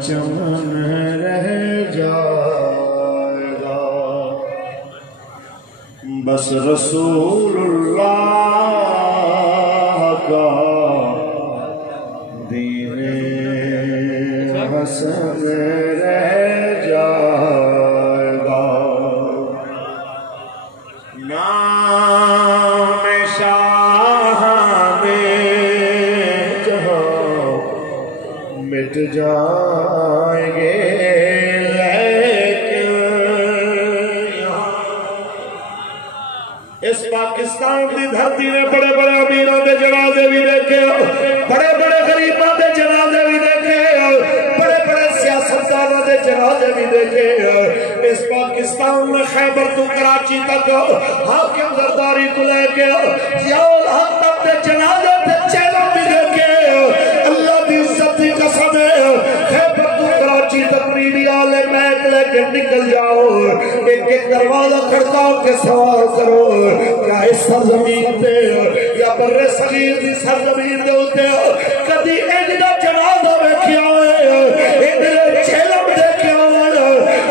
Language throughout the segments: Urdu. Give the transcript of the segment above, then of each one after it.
چمن رہ جائے گا بس رسول اللہ کا دین حسن رہ جائے گا نام شاہ میں جہاں مٹ جائیں گے لیکن اس پاکستان کی دھرتی نے بڑے بڑے امیروں کے جنازے بھی دیکھے بڑے بڑے غریبوں کے جنازے بھی دیکھے بڑے بڑے سیاستدانوں کے جنازے بھی دیکھے اس پاکستان میں خیبر تو کراچی تک حاکم زرداری کو لے کے ضیاء الحق تک کے جنازے تے چہلم بھی دیکھے اللہ کی عزت کی قسم ہے خیبر تو کراچی تک میری آلے میک لے کے نکل جاؤ ایک ایک دروازہ کھڑکاؤ کے سوال کرو کیا اس سرزمین پہ یا بر صغیر دی سرزمین دے ہوتے کدی ایجدہ جنازہ ویکھیا ہے ایجدہ چہلم دیکھیا ہے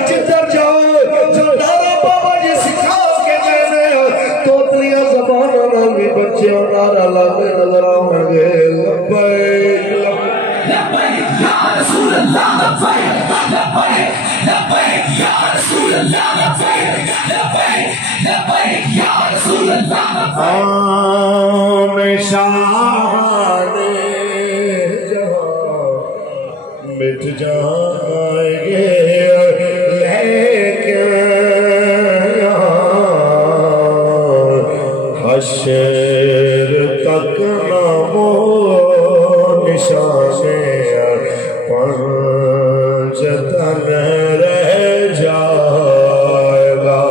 جدھر جاؤ جو دارا بابا جی سکھا کے کہنے تو تلیہ زبانہ نامی بچے اور نارا لاتے نظر آؤں گے لبیک لبیک یا رسول اللہ لبیک لبیک لبیک یا رسول اللہ لبیک لبیک لبیک یا رسول اللہ عام شان جہاں مٹ جائیں گے لیکن حشر تک نام و نشان پنجتن رہ جائے گا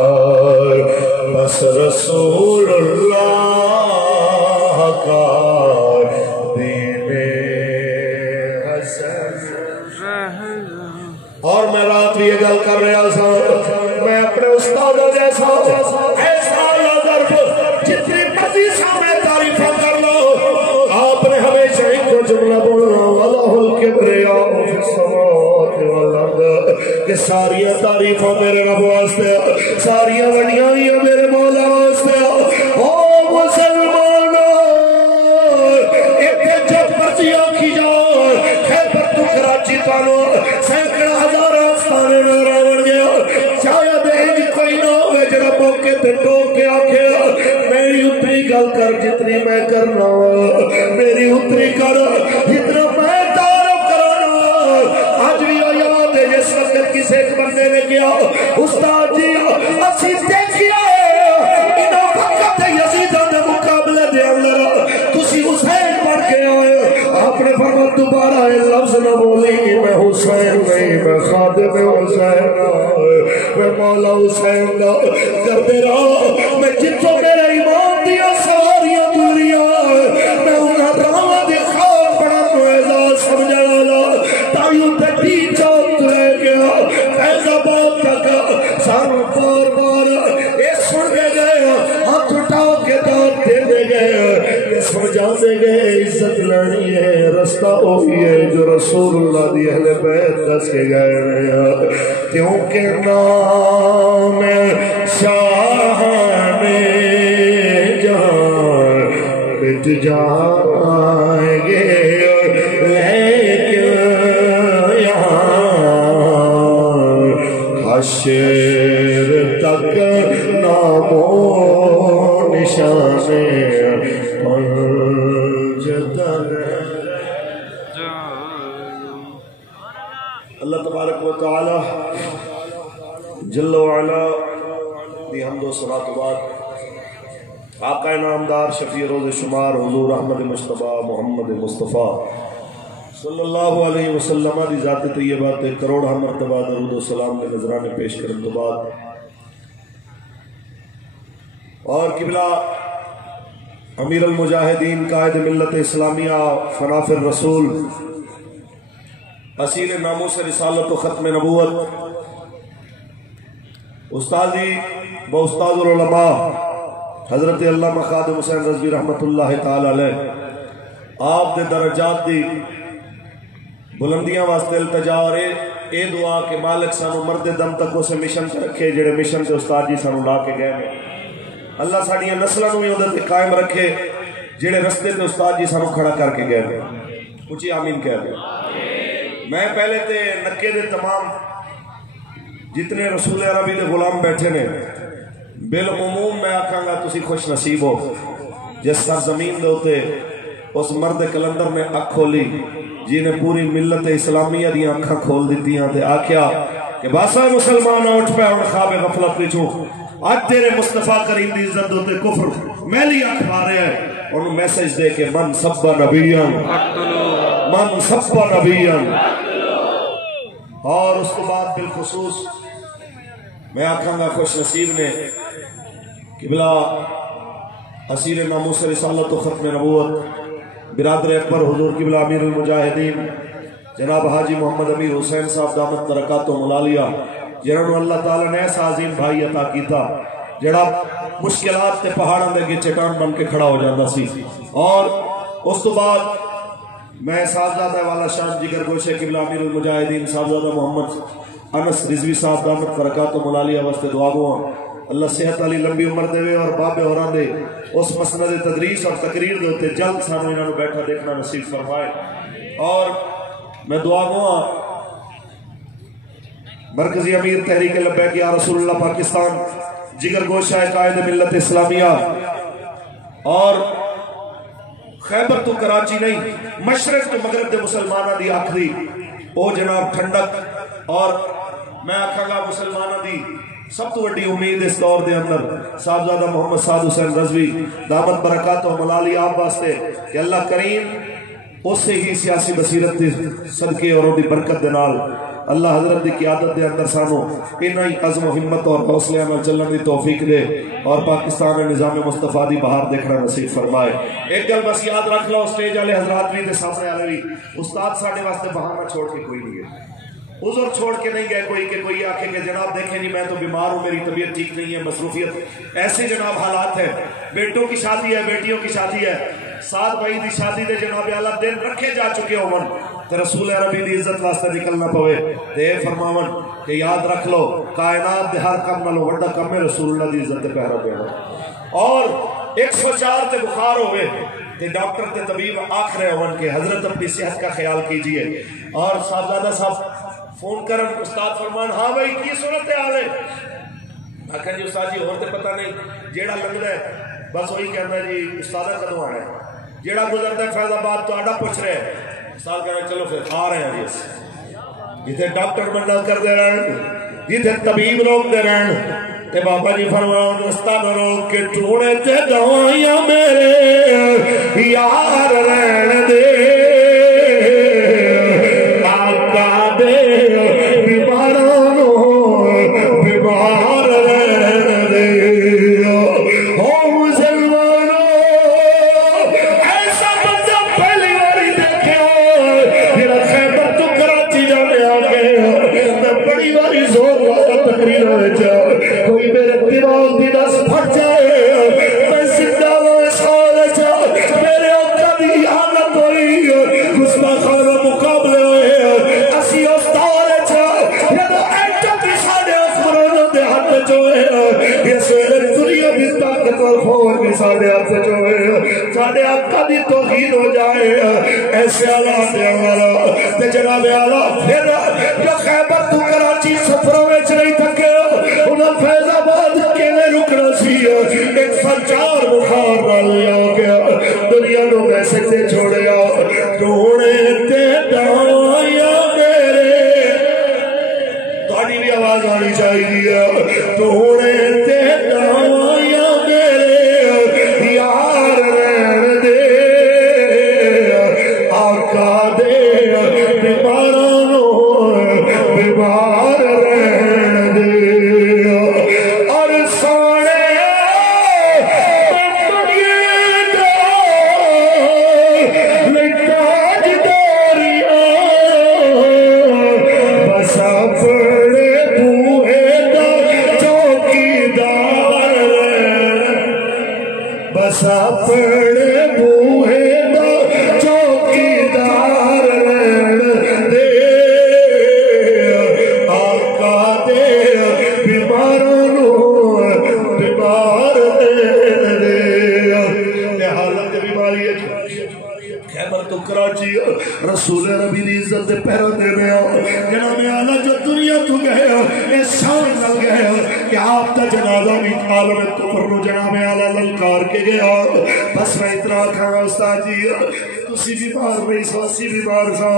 بس رسول اللہ کا دین حسن اور میں رات بھی یہ گل کر رہا تھا میں اپنے استادوں جیسا ایسا ظرف جتنی مرضی سامنے تعریفہ کر لو آپ نے ہمیشہ ایک کو جملہ بولنا وَلَهُ الْكِبْرِيَاءُ فِي السَّمَاوَاتِ وَالْأَرْضِ کہ ساری تعریفوں میرے رب واسطے ساری وڈیاں میرے مولا واسطے او مسلمانوں ایک جب مرضی آکھی جاؤ خیبر تو کراچی پانو سینکڑا ہزار آستانے میں راوڑ گیا شاید ایک کوئی نہ ہوئے جڑا موقع تے ٹوک کے آکھے میری اتری گل کر جتنی میں کرنا میری اتری کر جتنا میں تعارف کرانا آج بھی یاد ہے جس وقت کسی ایک بندے نے کیا استاد جی اسی دیکھیا ہے انہوں وقت یزیدہ نے مقابلے دے اندر تسی حسین پڑھ کے آئے آپ نے فرمایا دوبارہ یہ لفظ نہ بولی میں حسین نہیں میں خادم حسین میں مولا حسین دا کرتے رہا میں جتوں میرے ایمان دیا سواریاں دوریاں میں انہاں راہ دے خواب بڑا معزز سمجھا لا تائیوں تے دی چوک لے گیا ایسا بات تک سانو بار بار اے سن دے گئے ہاتھ اٹھاؤ کے داد دے دے گئے یہ سمجھا دے گئے عزت لانی ہے رستہ وہی ہے جو رسول اللہ دی اہل بیت دس کے گئے ہیں کیونکہ نام شاہ میں جہاں مٹ جائیں گے لیکن یہاں حشر تک نام و نشان پنجتن اللہ تبارک و تعالی جل و علا دی حمد و صلاۃ و بعد آقا نامدار شفیع روز شمار حضور احمد مصطفیٰ محمد مصطفیٰ صلی اللہ علیہ وسلم دی ذات طیبہ تے کروڑہ مرتبہ درود و سلام کے نذرانے پیش کرنے کے بعد اور قبلہ امیر المجاہدین قائد ملت اسلامیہ فناف الرسول اصیل ناموس رسالت و ختم نبوت استاذی و استاذ العلماء حضرت علامہ خادم حسین رضوی رحمت اللہ تعالی علیہ آپ دے درجات دی بلندیاں واسطے التجا اور اے دعا کہ مالک سانو مرد دم تک اسے مشن تے رکھے جڑے مشن تے استاد جی سانو لا کے گئے ہیں. اللہ ساڈیاں نسلاں نوں وی اودے تے قائم رکھے جڑے رستے تے استاد جی سانو کھڑا کر کے گئے ہیں. اچھی آمین کہہ دے. میں پہلے تے نکے دے تمام جتنے رسول عربی دے غلام بیٹھے نے بالعموم میں آکھاں گا تسی خوش نصیب ہو جس سرزمین دے اوتے اس مرد کلندر نے اکھ کھولی جی نے پوری ملت اسلامیہ دی اکھاں کھول دیتیاں تے آکھیا کہ باسا مسلمان اٹھ پہ ہن خواب غفلت وچوں اج تیرے مصطفیٰ کریم دی عزت تے کفر میلی اکھ پا رہا ہے. انہوں میسج دے کہ من سب نبیان من سب نبیان. اور اس کے بعد بالخصوص میں آکھاں گا خوش نصیب نے قبلہ اسیر ناموس رسالت و ختم نبوت برادر اکبر حضور قبلہ امیر المجاہدین جناب حاجی محمد امیر حسین صاحب دامت برکاتہ ملالیہ جنہوں اللہ تعالیٰ نے ایسا عظیم بھائی عطا کیتا جڑا مشکلات تے پہاڑوں دے چٹان بن کے کھڑا ہو جاتا سی. اور اس تو بعد میں صاحبزادہ والا شان جگر گوشے قبلہ امیر المجاہدین صاحبزادہ محمد انس رضوی صاحب دامت برکاتہ ملالیہ واسطے دعا گو اللہ صحت علی لمبی عمر دے اور بابے ہوراں دے اس مسند تدریس اور تقریر دے ہوتے جلد سانو انہوں بیٹھا دیکھنا نصیب فرمائے. اور میں دعا گو مرکزی امیر تحریک لبیک یا رسول اللہ پاکستان جگر گوشہ قائد ملت اسلامیہ اور خیبر تو کراچی نہیں مشرق تو مغرب دے مسلمانہ دی آخری او جناب ٹھنڈک اور میں آکھاں گا مسلمانہ دی سب تو بڑی امید اس دور دے اندر صاحبزادہ محمد سعد حسین رضوی دامت برکاتہ و ملالی آپ واسطے کہ اللہ کریم اس سے ہی سیاسی بصیرت دی صدقے اور دی برکت دے نال اللہ حضرت دی قیادت دے اندر سانو انہاں ہی عزم و ہمت اور حوصلے عمل چلن دی توفیق دے اور پاکستان نظام مصطفیٰ دی بہار دیکھنا نصیب فرمائے. ایک گل بس یاد رکھ لو سٹیج والے حضرات بھی تے سامنے والے بھی استاد ساڈے واسطے بہانہ چھوڑ کے کوئی نہیں ہے عذر چھوڑ کے نہیں گئے کوئی کہ کوئی آکھے کہ جناب دیکھیں نہیں میں تو بیمار ہوں میری طبیعت ٹھیک نہیں ہے مصروفیت ایسے جناب حالات ہے بیٹوں کی شادی ہے بیٹیوں کی شادی ہے سات بھائی دی شادی دے جناب اعلیٰ دن رکھے جا چکے ہون تے رسول عربی دی عزت واسطے نکلنا پوے تے فرماون کہ یاد رکھ لو کائنات دے ہر کم نالوں وڈا کم ہے رسول اللہ دی عزت تے پہرا دینا. اور 104 تے بخار ہوئے تے ڈاکٹر تے طبیب آکھ رہے ہون کہ حضرت اپنی صحت کا خیال کیجئے اور صاحبزادہ صاحب فون کرن استاد فرمان ہاں بھائی کی صورت حال ہے آخر جی استاد جی اور تے پتہ نہیں جیڑا لگتا ہے بس وہی کہنا ہے جی استادہ کدوں آنا ہے جیڑا گزرتا ہے فیض آباد تو آڈا پوچھ رہے ہیں استاد کہنا چلو پھر آ رہے ہیں جی جتنے ڈاکٹر منت کر دے رہے جتنے طبیب روک دے رہے تے بابا جی فرمان استاد روک کے ٹوڑے تے دوائیاں میرے یار رہن دے توہین ہو جائے ایسے حالات ہے ہمارا تے جناب اعلیٰ پھر جو خیبر تو کراچی سفروں میں نہیں تھکے انہوں فیض آباد کے میں رکنا سی ایک سنچار بخار ڈال لیا گیا دنیا نو ویسے تے چھوڑیا ڈھونڈے تے دایا میرے تھوڑی بھی آواز آنی چاہیے ڈھونڈے تے دایا میرے یار رہن دے دے رہے ہو جناب اعلیٰ جو دنیا تو گئے ہو اس شان نہ گئے ہو کہ آپ کا جنازہ بھی عالم کفر نو جناب اعلیٰ للکار کے گیا بس میں اتنا کھانا استاد جی تسی بیمار نہیں سو اسی بیمار سو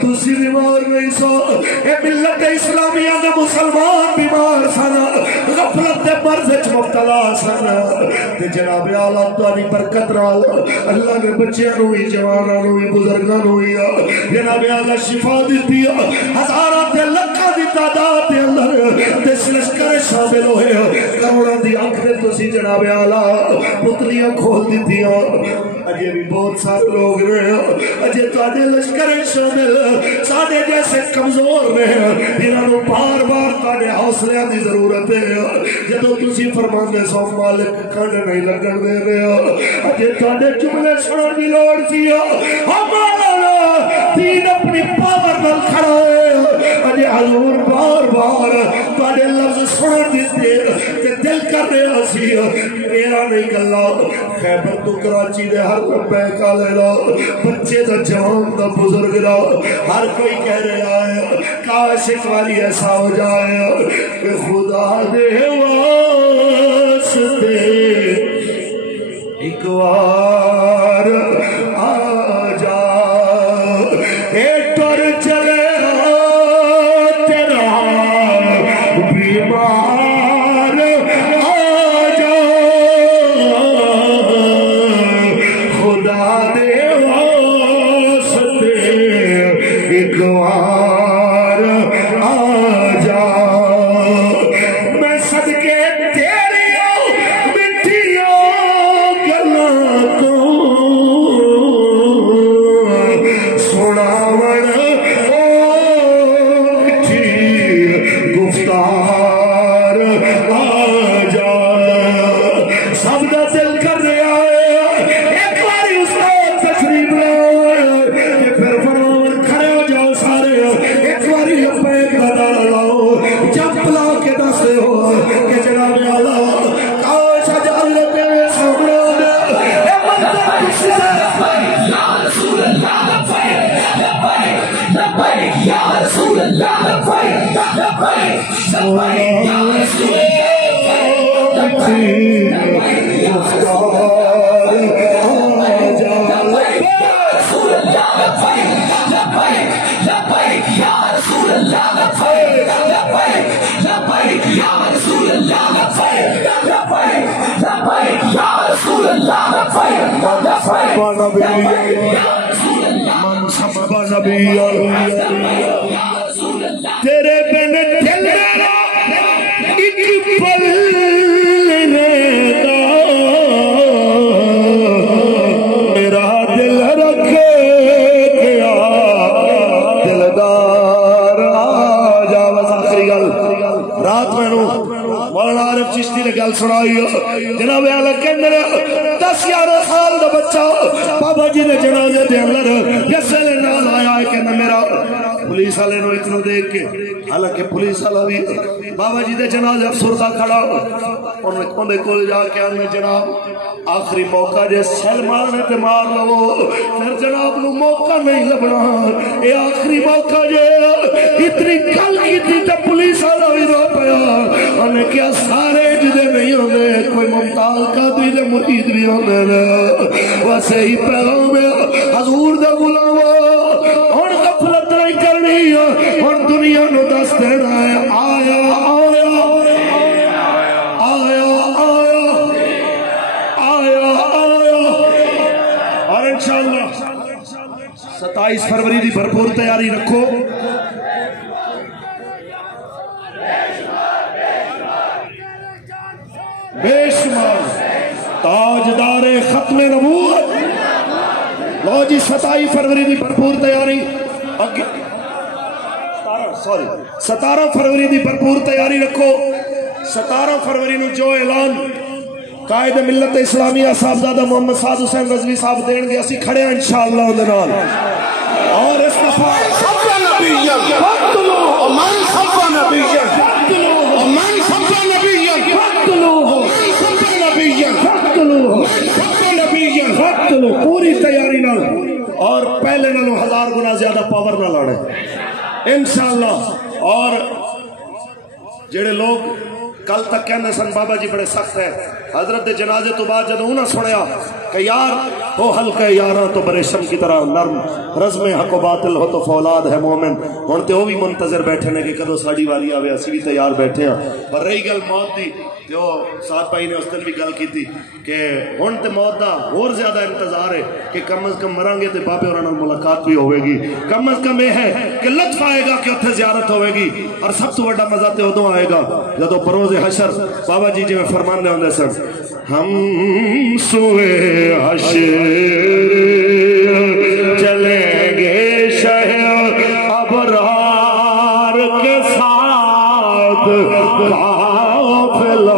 تسی بیمار نہیں سو اے ملت اسلامیہ دے مسلمان بیمار سن غفلت دے مرض وچ مبتلا سن تے جناب اعلیٰ تہاڈی برکت نال اللہ نے بچیاں نو وی جواناں نو وی بزرگاں نو وی جناب اعلیٰ شفا دتی ہزاراں تے لاکھاں دی تعداد دے اندر تے لشکر شامل ہوئے کروڑاں دی آنکھ تے تسی جناب اعلیٰ پتلیاں کھول دتیاں اجے بھی بہت سارے لوگ رہے اجے تواڈے لشکر شامل ساڈے جیسے کمزور نے انہاں نو بار بار تواڈے حوصلے دی ضرورت ہے جدوں تسی فرماندے سو مالک کھڑ نہیں لگن دے رہے اجے تواڈے جملے سنن دی لوڑ سی ہمارا دین اپنی پاور نال کھڑا ہے اجے حضور بار بار تواڈے لفظ سنن دی تے دل کر رہا سی میرا نہیں گلا خیبر تو کراچی دے ہر لمبے کالے دا بچے دا جوان دا بزرگ دا ہر کوئی کہہ رہا ہے کاش ایک والی ایسا ہو جائے کہ خدا دے واسطے ایک وار آ جا اے ٹر چلے تیرا بیمار آ جا خدا دے واسطے ایک وار آ جا میں صدقے تیری مٹھیوں گلاں تو سناون او مٹھی گفتار آ جا سب دا دل کر رہا ہے ایک باری استاد تشریف لاؤ پھر فرمان کھڑے ہو جاؤ سارے ایک باری لبیک کا نعرہ لاؤ جب لا کے دسے ہو کہ جناب اعلیٰ کاش اجازت میرے سامنے اے بندہ کسی یا رسول اللہ لبیک لبیک لبیک یا رسول اللہ لبیک لبیک لبیک یا رسول تیرے بن دل میرا ایک پل رہتا میرا دل رکھے گیا دلدار آ جا بس آخری گل رات میں مولانا عارف چشتی نے گل سنائی جناب اعلیٰ کہندے 10-11 سال دا بچہ بابا جی نے جنازے دے اندر جس ویلے نال آیا ہے کہ میرا پولیس والے نو اتنا دیکھ کے حالانکہ پولیس والا بھی بابا جی دے جنازے افسردہ کھڑا انہوں نے کول جا کے آنے جناب آخری موقع جے سیل مارنے تے مار لو پھر جناب نو موقع نہیں لبنا اے آخری موقع جے اتنی گل کی تے پولیس والا بھی رو پیا انہیں کیا سارے جدے نہیں ہوندے کوئی ممتاز قادری دے مرید بھی ہوندے ویسے ہی پیغام حضور دے غلام ہن غفلت نہیں کرنی ہن دنیا نو دس دینا ہے آیا آیا آیا آیا آیا اور انشاءاللہ 27 فروری دی بھرپور تیاری رکھو بے شمار تاجدار ختم نبوت لو جی 27 فروری دی بھرپور تیاری 17 فروری دی بھرپور تیاری رکھو 17 فروری نو جو اعلان قائد ملت اسلامیہ صاحبزادہ محمد سعد حسین رضوی صاحب دین گے اسی کھڑے ہیں انشاءاللہ اندے نال اور اس دفعہ صفا نبیًا فاقتلوه ومن صفا نبیًا ومن صفا نبیًا فاقتلوه ومن صفا نبیًا فاقتلوه صفا نبیًا فاقتلوه پوری تیاری نال اور پہلے نالوں 1000 گنا زیادہ پاور نہ لڑے انشاءاللہ. اور جڑے لوگ کل تک کہنے سن بابا جی بڑے سخت ہے، حضرت دے جنازے تو بعد جب انہوں نے سنیا کہ یار ہو حلقہ یاراں تو بریشم کی طرح نرم، رزم حق و باطل ہو تو فولاد ہے مومن، ہن تے وہ بھی منتظر بیٹھے نے کہ کدو ساڈی واری آوے، اسی بھی تیار بیٹھے ہیں. اور رہی گل موت دی تے وہ ساتھ بھائی نے اس دن بھی گل کی تھی کہ ہن تے موت دا اور زیادہ انتظار ہے کہ کم از کم مرانگے تے بابے اور نال ملاقات بھی ہوے گی. کم از کم یہ ہے کہ لطف آئے گا کہ اتنے زیارت ہوے گی. اور سب تو بڑا مزہ تے ادوں آئے گا جدو بروز حشر بابا جی جی میں فرمانے ہوندے سن، ہم سوئے حشر چلیں گے شہر ابرار کے ساتھ قافلہ